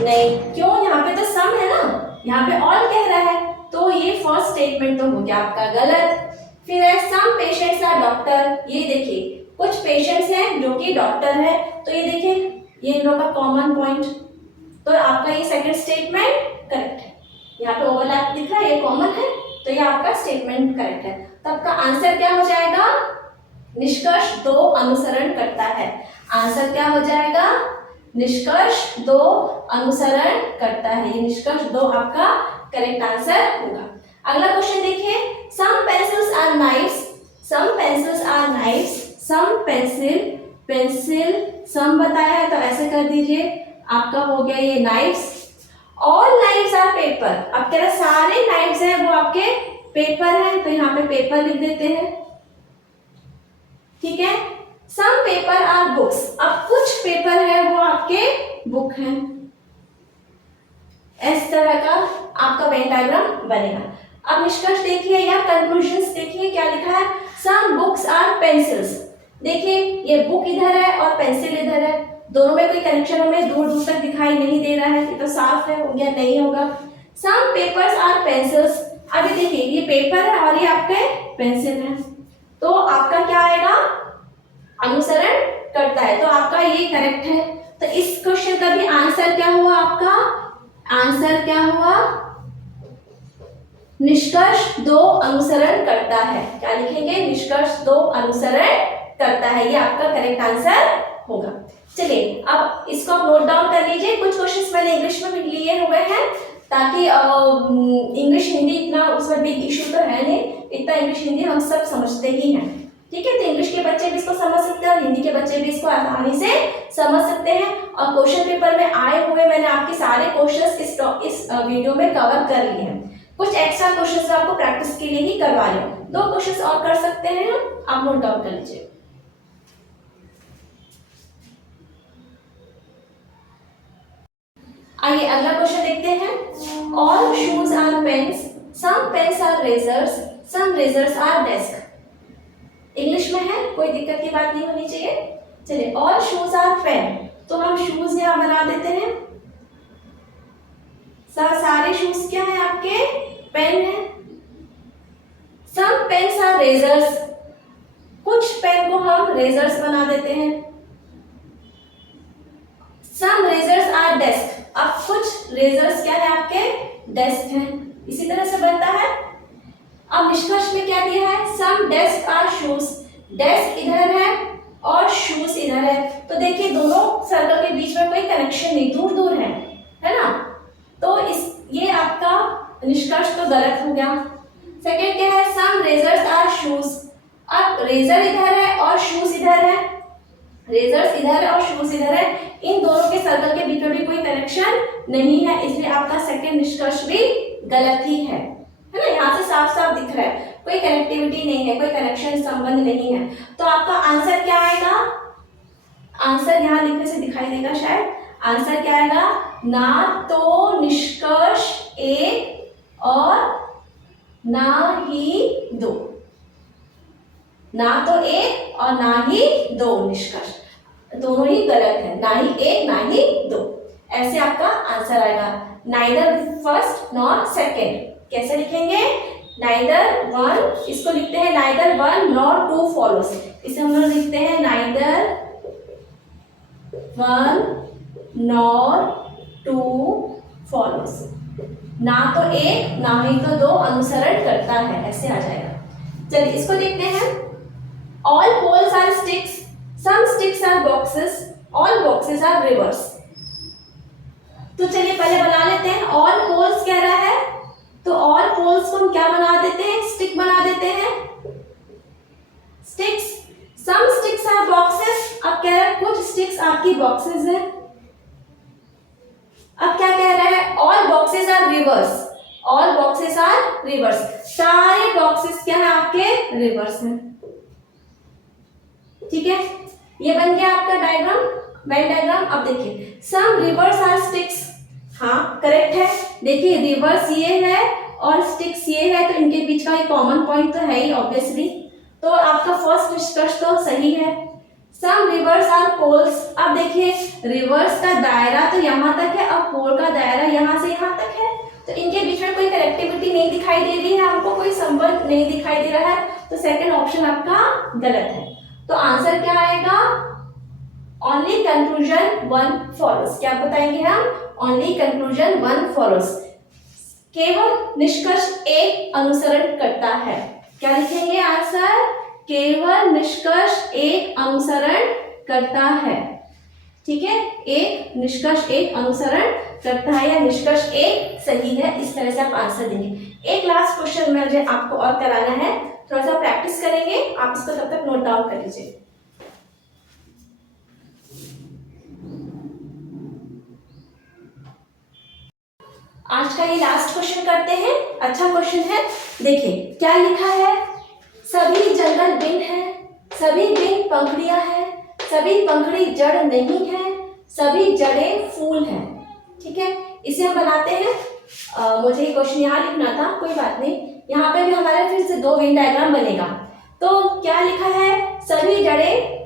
नहीं, क्यों, यहाँ पे तो सम है ना, यहाँ पे ऑल कह रहा है, तो ये फर्स्ट स्टेटमेंट तो हो गया आपका गलत। फिर है सम पेशेंट्स आर डॉक्टर। ये देखिए कुछ पेशेंट्स हैं जो कि डॉक्टर है, तो ये देखिए ये इन लोगों का कॉमन पॉइंट, तो आपका ये सेकंड स्टेटमेंट करेक्ट है। यहाँ पे ओवरलैप दिख रहा है, ये कॉमन है, तो ये आपका स्टेटमेंट करेक्ट है। तो आपका आंसर क्या हो जाएगा, निष्कर्ष 2 अनुसरण करता है। आंसर क्या हो जाएगा, निष्कर्ष 2 अनुसरण करता है। ये निष्कर्ष 2 आपका करेक्ट आंसर होगा। अगला क्वेश्चन देखिए, some pencils are knives, some pencils are knives, some pencil some बताया है तो ऐसे कर दीजिए, आपका हो गया ये knives. All knives are paper, अब कह रहा है सारे नाइफ्स हैं वो आपके पेपर हैं, तो यहाँ पे पेपर लिख देते हैं। ठीक है, सम पेपर आर बुक्स, अब कुछ पेपर है वो आपके बुक हैं। इस तरह का आपका वेन डायग्राम बनेगा। अब निष्कर्ष देखिए या कंक्लूजन्स देखिए, क्या लिखा है, सम बुक्स आर पेंसिल्स। देखिए ये बुक इधर है और पेंसिल इधर है, दोनों में कोई कनेक्शन हमें दूर दूर तक दिखाई नहीं दे रहा है, ये तो साफ है, हो गया नहीं होगा। सम पेपर्स आर पेंसिल्स, अभी देखिए ये पेपर है और ये आपके पेंसिल है, तो आपका क्या आएगा, अनुसरण करता है, तो आपका ये करेक्ट है। तो इस क्वेश्चन का भी आंसर क्या हुआ, आपका आंसर क्या हुआ, निष्कर्ष 2 अनुसरण करता है। क्या लिखेंगे, निष्कर्ष 2 अनुसरण करता है, ये आपका करेक्ट आंसर होगा। चलिए अब इसको आप नोट डाउन कर लीजिए। कुछ क्वेश्चंस मैंने इंग्लिश में भी लिए हुए हैं, ताकि इंग्लिश हिंदी इतना उसमें बिग इशू तो है नहीं, इतना इंग्लिश हिंदी हम सब समझते ही हैं। ठीक है, तो इंग्लिश के बच्चे भी इसको समझ सकते हैं और हिंदी के बच्चे भी इसको आसानी से समझ सकते हैं। और क्वेश्चन पेपर में आए हुए मैंने आपके सारे क्वेश्चंस इस वीडियो में कवर कर लिए हैं। कुछ एक्स्ट्रा क्वेश्चंस आपको प्रैक्टिस के लिए ही करवा रहे हैं, 2 क्वेश्चंस और कर सकते हैं हम, आप नोट डाउन कर लीजिए। आइए अगला क्वेश्चन देखते हैं। All shoes are pens, some pens are razors, some razors are desk. English में है, कोई दिक्कत की बात नहीं होनी चाहिए। चलिए, ऑल शूज आर पेन, तो हम शूज यहां बना देते हैं। सारे शूज क्या है आपके, पेन है। सम पेन्स आर रेजर्स, कुछ पेन को हम रेजर्स बना देते हैं। सम रेजर्स आर डेस्क, अब कुछ रेजर्स क्या है आपके, डेस्क हैं। इसी तरह से बनता है। अब निष्कर्ष में क्या दिया है, सम डेस्क आर शूज, डेस्क इधर है और शूज इधर है, तो देखिए दोनों सर्कल के बीच में कोई कनेक्शन नहीं, दूर दूर है ना। तो इस ये निष्कर्ष तो गलत हो गया। सेकंड क्या है, सम रेजर्स आर शूज। अब रेजर इधर है और शूज इधर है, रेजर्स इधर है और शूज इधर है, इन दोनों के सर्कल के बीच में भी कोई कनेक्शन नहीं है, इसलिए आपका सेकंड निष्कर्ष भी गलत ही है ना। यहाँ से साफ साफ दिख रहा है कोई कनेक्टिविटी नहीं है, कोई कनेक्शन संबंध नहीं है। तो आपका आंसर क्या आएगा, आंसर यहाँ लिखने से दिखाई देगा शायद, आंसर क्या आएगा, ना तो निष्कर्ष 1 और ना ही 2, ना तो 1 और ना ही 2 निष्कर्ष, दोनों ही गलत है, ना ही 1 ना ही 2, ऐसे आपका आंसर आएगा। नाइदर फर्स्ट नॉर सेकेंड, कैसे लिखेंगे, नाइदर 1, इसको लिखते हैं नाइदर 1 नॉर 2 फॉलोस, इसे हम लोग लिखते हैं नाइदर 1 नॉर 2 फॉलोस, ना तो 1 ना ही तो 2 अनुसरण करता है, ऐसे आ जाएगा। चलिए इसको देखते हैं। All poles are sticks, some sticks are boxes, all boxes are rivers. तो चलिए पहले बना लेते हैं, ऑल पोल्स कह रहा है तो ऑल पोल्स को हम क्या बना देते हैं, स्टिक बना देते हैं, sticks. Some sticks are boxes, अब कह रहा है कुछ स्टिक्स आपकी बॉक्सेस है। अब क्या कह रहा है, all boxes are rivers, all boxes are rivers, सारे बॉक्सेस क्या है आपके रिवर्स हैं। ठीक है, ये बन गया आपका डायग्राम, वेन डायग्राम। अब देखिए सम रिवर्स आर स्टिक्स, हाँ करेक्ट है। देखिए रिवर्स ये है और स्टिक्स ये है, तो इनके बीच का एक कॉमन पॉइंट तो है ही ऑब्वियसली, तो आपका फर्स्ट निष्कर्ष तो सही है। सम रिवर्स आर पोल्स, अब देखिए रिवर्स का दायरा तो यहाँ तक है, अब पोल का दायरा यहाँ से यहाँ तक है, तो इनके बीच में कोई कनेक्टिविटी नहीं दिखाई दे रही है हमको, कोई संबंध नहीं दिखाई दे रहा है, तो सेकंड ऑप्शन आपका गलत है। तो आंसर क्या आएगा, ओनली कंक्लूजन 1 फॉलोस। क्या बताएंगे हम, ओनली कंक्लूजन 1 फॉलोस, केवल निष्कर्ष 1 अनुसरण करता है। क्या लिखेंगे आंसर, केवल निष्कर्ष 1 अनुसरण करता है। ठीक है, एक निष्कर्ष 1 अनुसरण करता है या निष्कर्ष 1 सही है, इस तरह से आप आंसर देंगे। एक लास्ट क्वेश्चन मुझे आपको और कराना है, थोड़ा सा प्रैक्टिस करेंगे, आप इसको तब तक नोट डाउन कर लीजिए। आज का ये लास्ट क्वेश्चन करते हैं, अच्छा क्वेश्चन है। देखिए क्या लिखा है, सभी जंगल बिन है, सभी बिन पंखुड़ियां हैं, सभी पंखुड़ी जड़ नहीं है, सभी जड़ें फूल हैं। ठीक है, इसे हम बनाते हैं। मुझे क्वेश्चन यहाँ लिखना था, कोई बात नहीं, यहाँ पे भी हमारे फिर से 2 वेन डायग्राम बनेगा। तो क्या लिखा है, सभी जड़ें,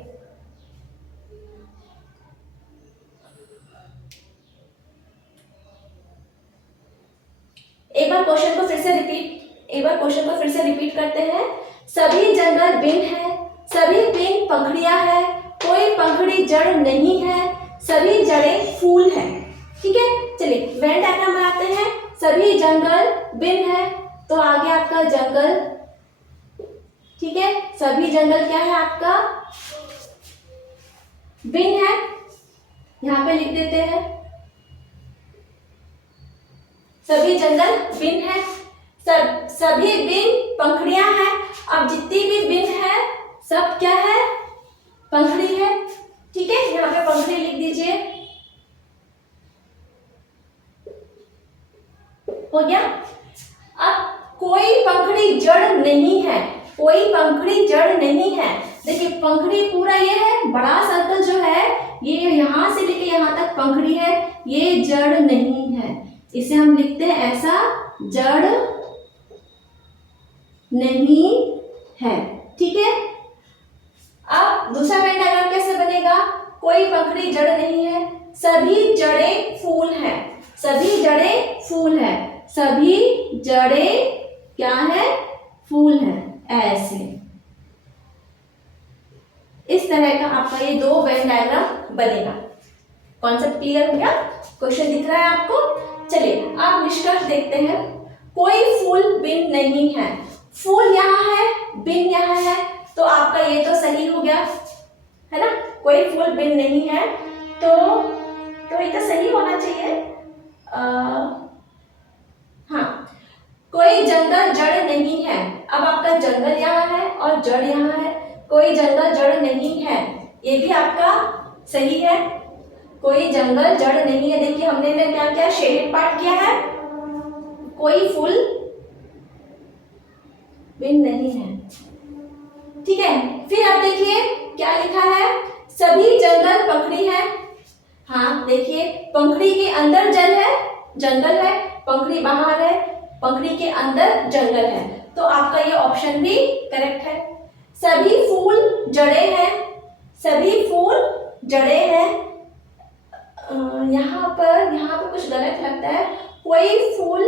एक बार क्वेश्चन को फिर से रिपीट करते हैं। सभी जंगल बिन है, सभी बिन पंखुड़ियां है, कोई पंखुड़ी जड़ नहीं है, सभी जड़ें फूल है। ठीक है, चलिए वेन डायग्राम बनाते हैं। सभी जंगल बिन है, तो आगे आपका जंगल, ठीक है, सभी जंगल क्या है आपका बिन है, यहां पे लिख देते हैं सभी जंगल बिन है, सभी बिन पंखुड़ियां हैं। अब जितनी भी बिन है सब क्या है, पंखुड़ी है। ठीक है, यहाँ पे पंखुड़ी लिख दीजिए, हो गया। अब कोई पंखुड़ी जड़ नहीं है, कोई पंखुड़ी जड़ नहीं है। देखिए पंखुड़ी पूरा ये है, बड़ा सर्कल जो है ये यहां से लेके यहां तक पंखुड़ी है, ये जड़ नहीं है, इसे हम लिखते हैं ऐसा, जड़ नहीं है। ठीक है, अब दूसरा वेन डायग्राम कैसे बनेगा, कोई पंखुड़ी जड़ नहीं है, सभी जड़ें फूल हैं, सभी जड़ें फूल हैं, सभी जड़ें क्या है, फूल हैं, ऐसे। इस तरह का आपका ये 2 वेन डायग्राम बनेगा। कॉन्सेप्ट क्लियर हो गया, क्वेश्चन दिख रहा है आपको। चलिए आप निष्कर्ष देखते हैं। कोई फूल बिन नहीं है, फूल यहाँ है, बिन यहाँ है, तो आपका ये तो सही हो गया है ना, कोई फूल बिन नहीं है, तो ये तो सही होना चाहिए। हाँ, कोई जंगल जड़ नहीं है। अब आपका जंगल यहाँ है और जड़ यहाँ है, कोई जंगल जड़ नहीं है, ये भी आपका सही है। कोई जंगल जड़ नहीं है, देखिए हमने क्या किया, शेडेड पार्ट किया है। कोई फूल बिन नहीं है, ठीक है। फिर आप देखिए क्या लिखा है, सभी जंगल पंखड़ी है। हाँ देखिए, पंखड़ी के अंदर जंगल है, पंखड़ी बाहर है, पंखड़ी के अंदर जंगल है, तो आपका ये ऑप्शन भी करेक्ट है। सभी फूल जड़े हैं, सभी फूल जड़े हैं। यहाँ पर कुछ गलत लगता है, कोई फूल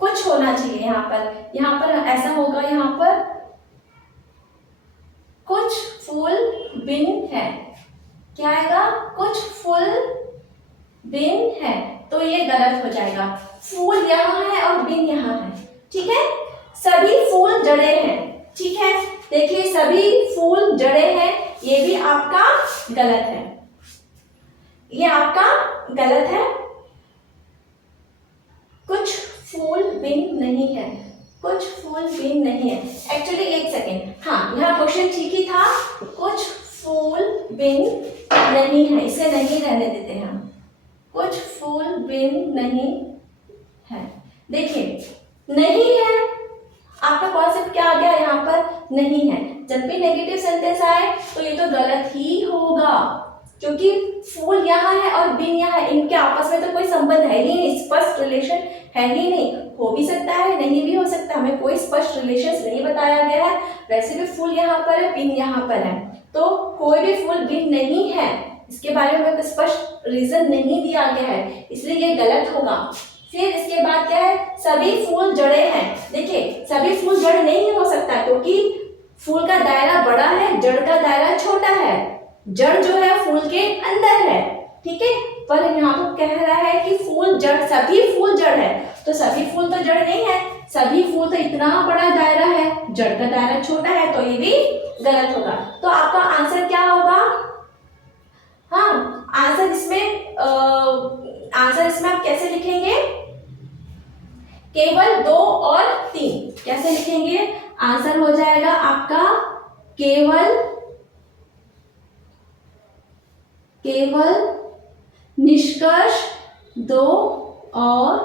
कुछ होना चाहिए यहाँ पर ऐसा होगा, यहाँ पर कुछ फूल बिन है, क्या आएगा, कुछ फूल बिन है, तो ये गलत हो जाएगा। फूल यहाँ है और बिन यहाँ है, ठीक है। सभी फूल जड़े हैं, ठीक है। देखिए सभी फूल जड़े हैं, ये भी आपका गलत है, ये आपका गलत है। कुछ फूल बिन नहीं है, कुछ फूल बिन नहीं है। एक्चुअली एक सेकेंड, हाँ यहाँ क्वेश्चन ठीक ही था, कुछ फूल बिन नहीं है, इसे नहीं रहने देते हैं हम, कुछ फूल बिन नहीं है। देखिए नहीं है, आपका कॉन्सेप्ट क्या आ गया, यहाँ पर नहीं है। जब भी नेगेटिव सेंटेंस आए तो ये तो गलत ही होगा, क्योंकि फूल यहाँ है और बिन यहाँ है, इनके आपस में तो कोई संबंध है ही नहीं, स्पष्ट रिलेशन है ही नहीं। हो भी सकता है, नहीं भी हो सकता, हमें कोई स्पष्ट रिलेशन नहीं बताया गया है। वैसे भी फूल यहाँ पर है, बिन यहाँ पर है, तो कोई भी फूल बिन नहीं है, इसके बारे में स्पष्ट रीजन नहीं दिया गया है, इसलिए ये गलत होगा। फिर इसके बाद क्या है, सभी फूल जड़े हैं। देखिए सभी फूल जड़ नहीं हो सकता, क्योंकि फूल का दायरा बड़ा है, जड़ का दायरा छोटा है। जड़ जो है फूल के अंदर है, ठीक है, पर यहाँ पर कह रहा है कि फूल जड़, सभी फूल जड़ है, तो सभी फूल तो जड़ नहीं है, सभी फूल तो इतना बड़ा दायरा है, जड़ का दायरा छोटा है, तो ये भी गलत होगा। तो आपका आंसर क्या होगा, हाँ आंसर इसमें आप कैसे लिखेंगे, केवल 2 और 3 कैसे लिखेंगे, आंसर हो जाएगा आपका केवल निष्कर्ष 2 और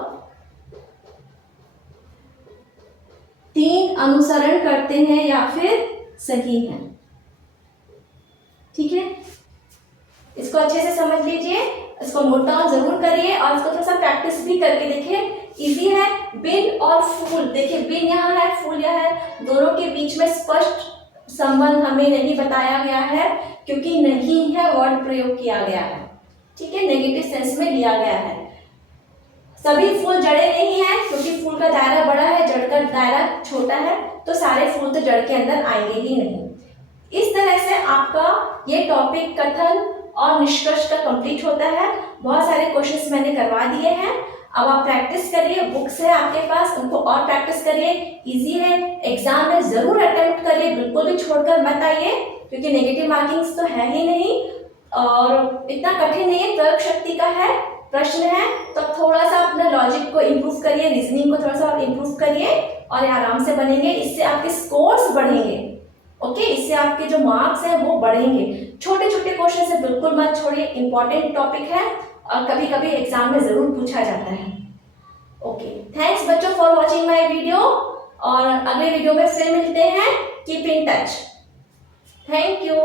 3 अनुसरण करते हैं या फिर सही है, ठीक है। इसको अच्छे से समझ लीजिए, इसको नोट डाउन जरूर करिए और इसको थोड़ा सा प्रैक्टिस भी करके देखिए, इजी है। बिन और फूल, देखिए बिन यहाँ है, फूल यहाँ है, दोनों के बीच में स्पष्ट संबंध हमें नहीं बताया गया है, क्योंकि नहीं है वर्ड प्रयोग किया गया है, ठीक है, नेगेटिव सेंस में लिया गया है। सभी फूल जड़े नहीं है, क्योंकि फूल का दायरा बड़ा है, जड़ का दायरा छोटा है, तो सारे फूल तो जड़ के अंदर आएंगे ही नहीं। इस तरह से आपका ये टॉपिक कथन और निष्कर्ष का कंप्लीट होता है। बहुत सारे क्वेश्चंस मैंने करवा दिए हैं, अब आप प्रैक्टिस करिए, बुक्स है आपके पास, उनको और प्रैक्टिस करिए, इजी है, एग्जाम में जरूर अटेम्प्ट करिए, बिल्कुल भी छोड़कर मत आइए, क्योंकि नेगेटिव मार्किंग्स तो है ही नहीं और इतना कठिन नहीं है, तर्क शक्ति का है प्रश्न है, तो थोड़ा सा अपना लॉजिक को इम्प्रूव करिए, रीजनिंग को थोड़ा सा इम्प्रूव करिए और आराम से बनेंगे, इससे आपके स्कोर्स बढ़ेंगे, ओके, इससे आपके जो मार्क्स हैं वो बढ़ेंगे। छोटे छोटे क्वेश्चन से बिल्कुल मत छोड़िए, इंपॉर्टेंट टॉपिक है और कभी कभी एग्जाम में जरूर पूछा जाता है। ओके, थैंक्स बच्चों फॉर वॉचिंग माय वीडियो, और अगले वीडियो में फिर मिलते हैं, keep in touch, thank you.